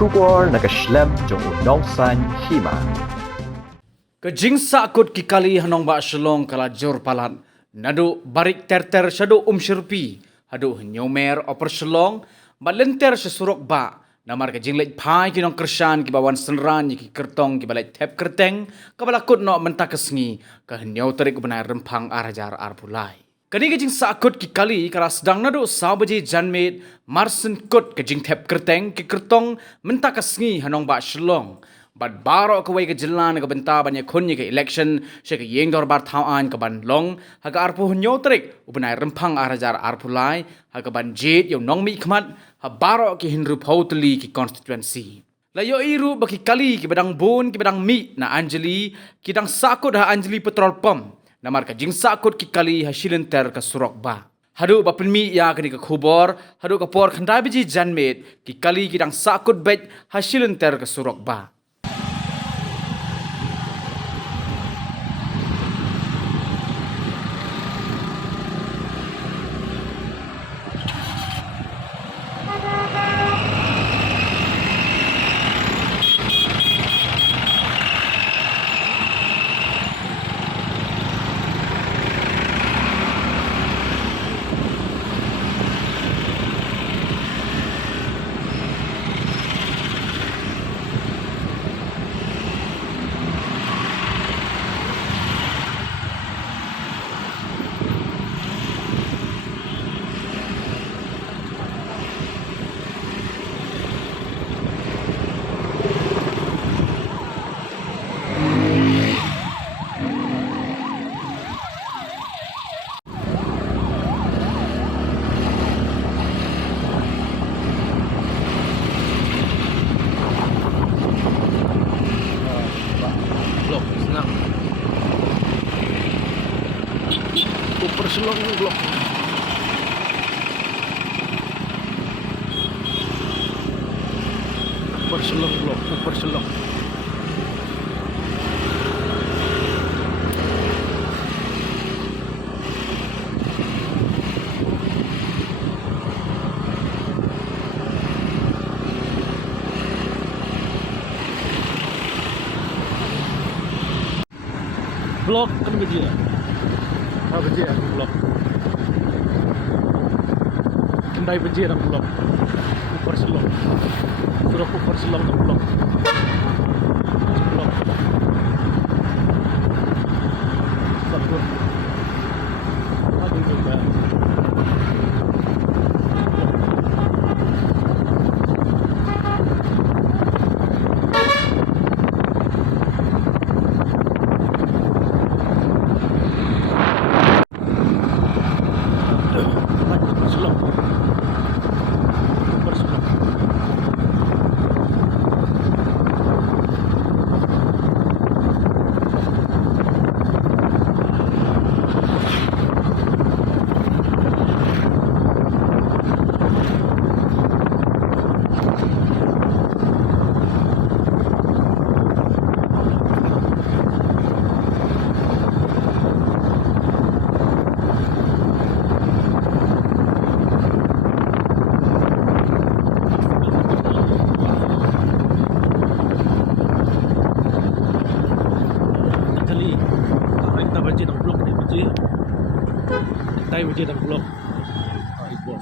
Shubor nakaslem jong unongsan hima. Kejingsa akut kikali hanong ba shalong kala jor palat. Nadu barik ter shadu shirpi. Hadu nyomer oper shalong. Balenter sesurok ba. Namar kejinglet pai kinong kersan kibawan senran ki kertong kibalai tep kerteng. Kabalakut no mentakesngi. Kehenyau terik benai rempang arajar arpulai. Kani kejing sakut kikali kala sedang nadu sabaji janmit marsen kut kejing tep kerteng ki kertong mentakesngi hanong ba shalong. Bad baro kawai ke jelan ke benta banyak kunyi ke election syek yeng dor bar tauan ke ban long haga arpu nyotrik ubenai rempang arajar arpulai haga ban jit yo nong mi khmat ha baro ke hinru pautli ki constituency la yo iru baki kali ki badang bun ki badang mi na Anjali ki dang sakut ha Anjali petrol pump namar ka jing sakut ki kali ha silenter ka surok ba hadu bapin mi ya kini ka khubor hadu ka por khandai biji janmet ki kali ki dang sakut bet ha silenter ka surok ba blok senang super selong blok super selong blok kan biji ya biji ya blok kendai biji ya blok super selong suruh super selong blok satu aduh juga tay biji dan blok ibu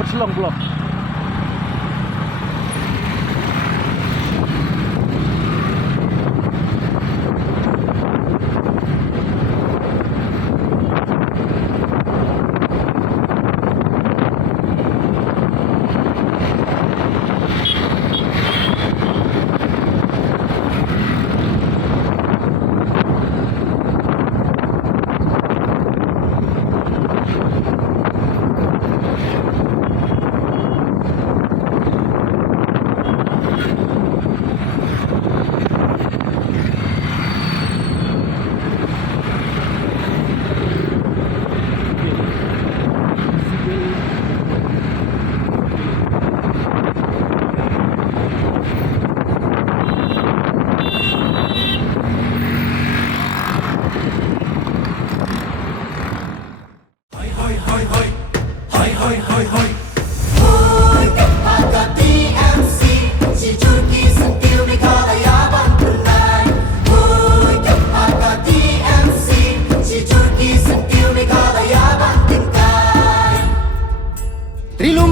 perselong blok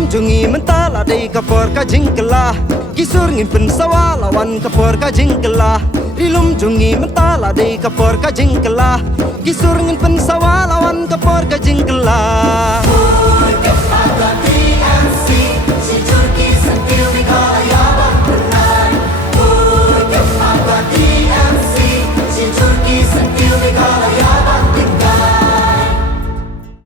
jungi mentala dei kapor ka jingkela kisur ngin pen sawalawan kapor ka jingkela rilum jungi mentala dei kapor ka jingkela kisur ngin pen sawalawan kapor ka jingkela